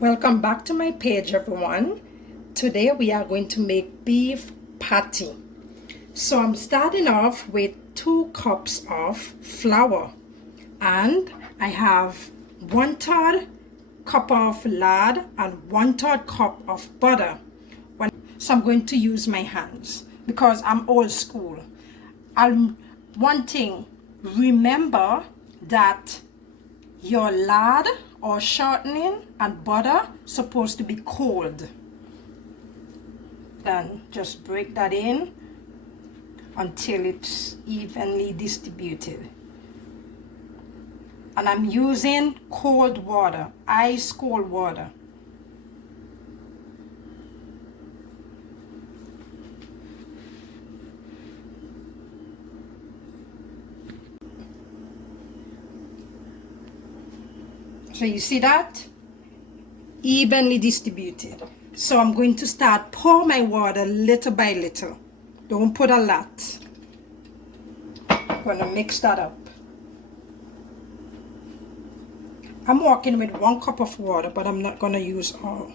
Welcome back to my page, everyone. Today we are going to make beef patty. So I'm starting off with 2 cups of flour, and I have 1/3 cup of lard and 1/3 cup of butter. So I'm going to use my hands because I'm old school. One thing, remember that your lard or shortening and butter supposed to be cold. Then just break that in until it's evenly distributed. And I'm using cold water, ice cold water. So you see that? Evenly distributed. So I'm going to start pour my water little by little. Don't put a lot. I'm going to mix that up. I'm working with 1 cup of water, but I'm not going to use all.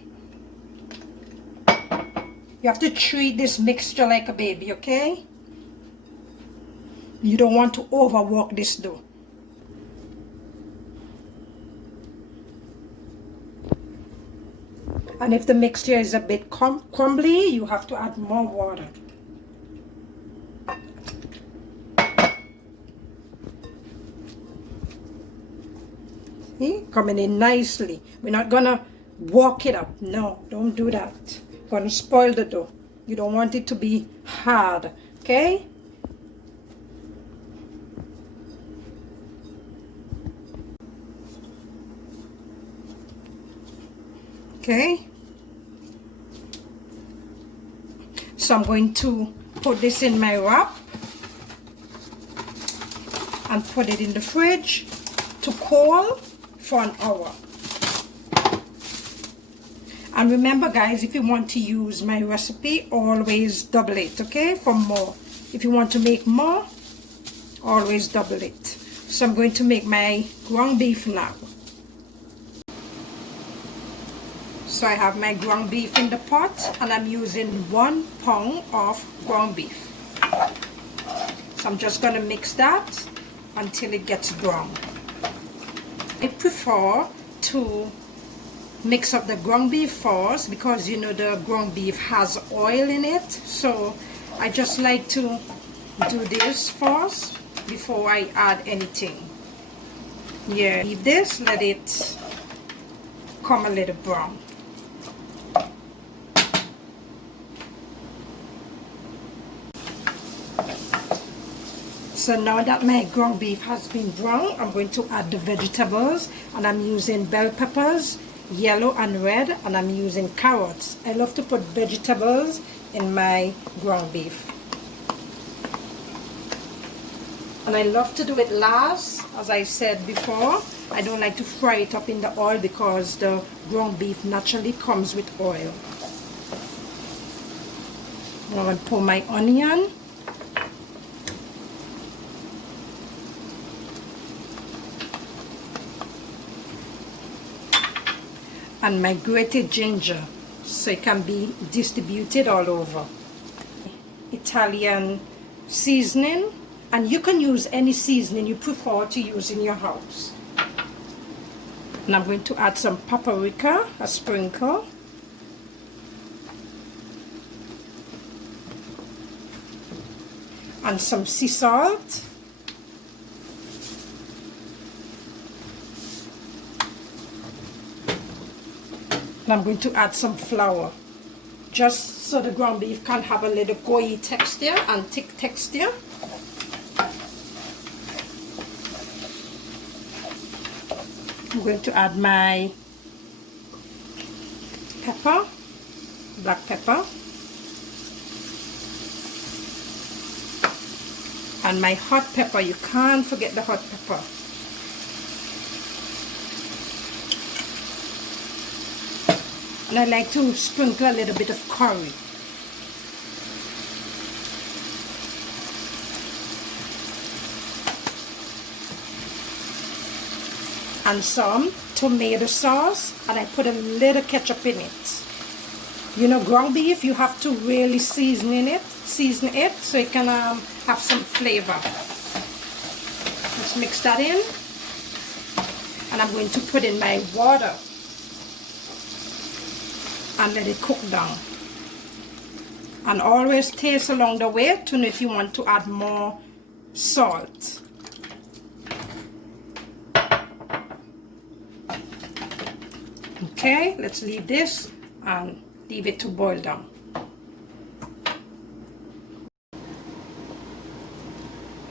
You have to treat this mixture like a baby, okay? You don't want to overwork this dough. And if the mixture is a bit crumbly, you have to add more water. See? Coming in nicely. We're not gonna walk it up. No, don't do that. Gonna spoil the dough. You don't want it to be hard, okay? Okay, so I'm going to put this in my wrap and put it in the fridge to cool for an hour. And remember guys, if you want to use my recipe, always double it, okay, for more. If you want to make more, always double it. So I'm going to make my ground beef now. So I have my ground beef in the pot, and I'm using 1 pound of ground beef. So I'm just going to mix that until it gets brown. I prefer to mix up the ground beef first because you know the ground beef has oil in it. So I just like to do this first before I add anything. Yeah, leave this, let it come a little brown. So now that my ground beef has been brown, I'm going to add the vegetables, and I'm using bell peppers, yellow and red, and I'm using carrots. I love to put vegetables in my ground beef. And I love to do it last, as I said before. I don't like to fry it up in the oil because the ground beef naturally comes with oil. I'm going to pour my onion. And my grated ginger, so it can be distributed all over. Italian seasoning, and you can use any seasoning you prefer to use in your house. And I'm going to add some paprika, a sprinkle. And some sea salt. And I'm going to add some flour, just so the ground beef can have a little gooey texture and thick texture. I'm going to add my pepper, black pepper, and my hot pepper. You can't forget the hot pepper. And I like to sprinkle a little bit of curry. and some tomato sauce, and I put a little ketchup in it. You know, ground beef, you have to really season it so it can have some flavor. Let's mix that in, and I'm going to put in my water and let it cook down. And always taste along the way to know if you want to add more salt. Okay, let's leave this and leave it to boil down.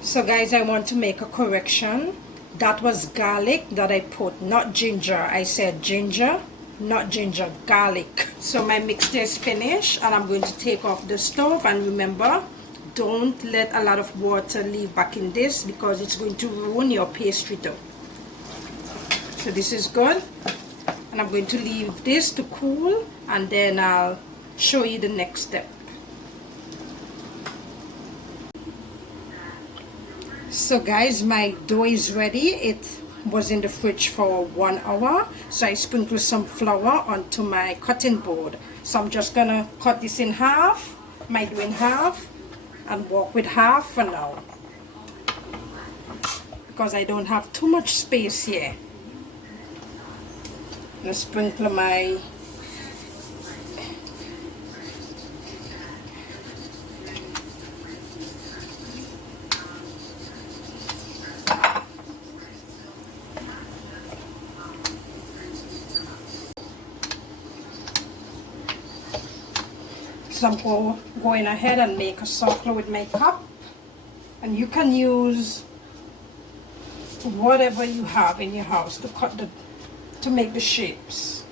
So guys, I want to make a correction. That was garlic that I put, not ginger. I said ginger, not ginger, garlic. So my mixture is finished, and I'm going to take off the stove. And remember, don't let a lot of water leave back in this, because it's going to ruin your pastry dough. So this is good, and I'm going to leave this to cool, and then I'll show you the next step. So guys, my dough is ready. It was in the fridge for 1 hour, so I sprinkled some flour onto my cutting board. So I'm just gonna cut this in half, my dough in half, and work with half for now, because I don't have too much space here. I'm gonna sprinkle my So I'm going ahead and make a circle with my cup, and you can use whatever you have in your house to make the shapes.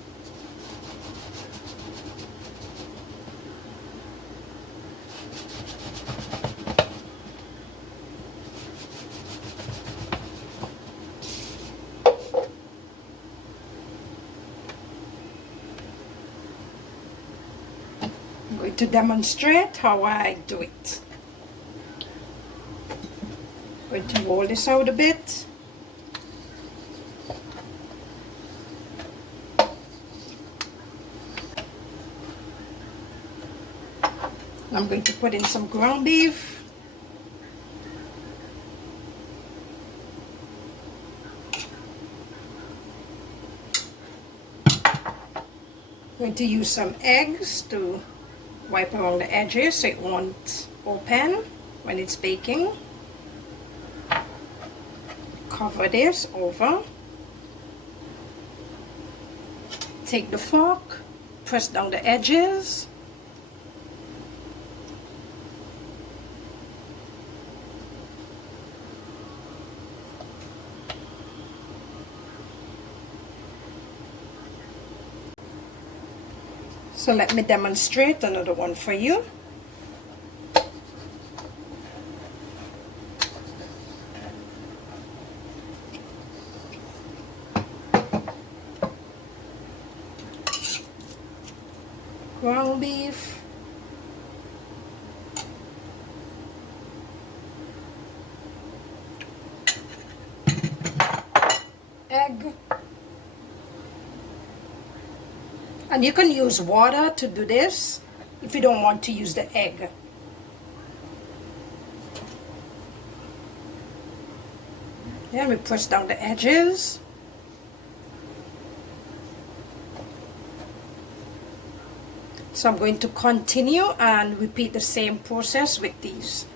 I'm going to demonstrate how I do it. I'm going to roll this out a bit. I'm going to put in some ground beef. I'm going to use some eggs to wipe around the edges so it won't open when it's baking. Cover this over. Take the fork, press down the edges. So let me demonstrate another one for you. Ground beef. Egg. And you can use water to do this if you don't want to use the egg. Then we press down the edges. So I'm going to continue and repeat the same process with these.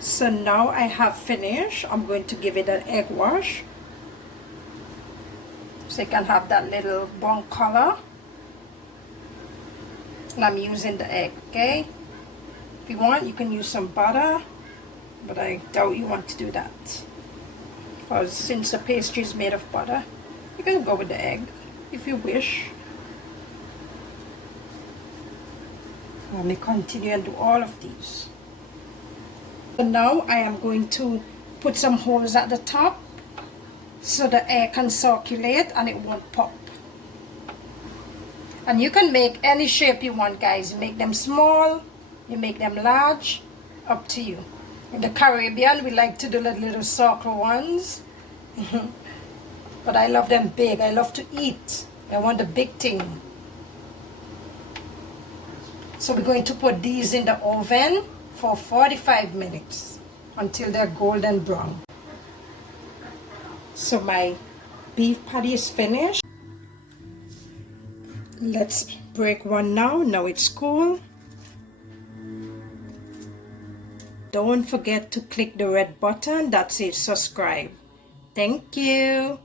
So now I have finished. I'm going to give it an egg wash, so you can have that little brown color. And I'm using the egg, okay? If you want, you can use some butter, but I doubt you want to do that, because since the pastry is made of butter, you can go with the egg if you wish. Let me continue and do all of these. So now I am going to put some holes at the top so the air can circulate and it won't pop. And you can make any shape you want, guys. You make them small, you make them large, up to you. In the Caribbean, we like to do the little circle ones. But I love them big. I love to eat. I want the big thing. So we're going to put these in the oven for 45 minutes until they're golden brown. So my beef patty is finished. Let's break one now. Now it's cool. Don't forget to click the red button that says subscribe. Thank you.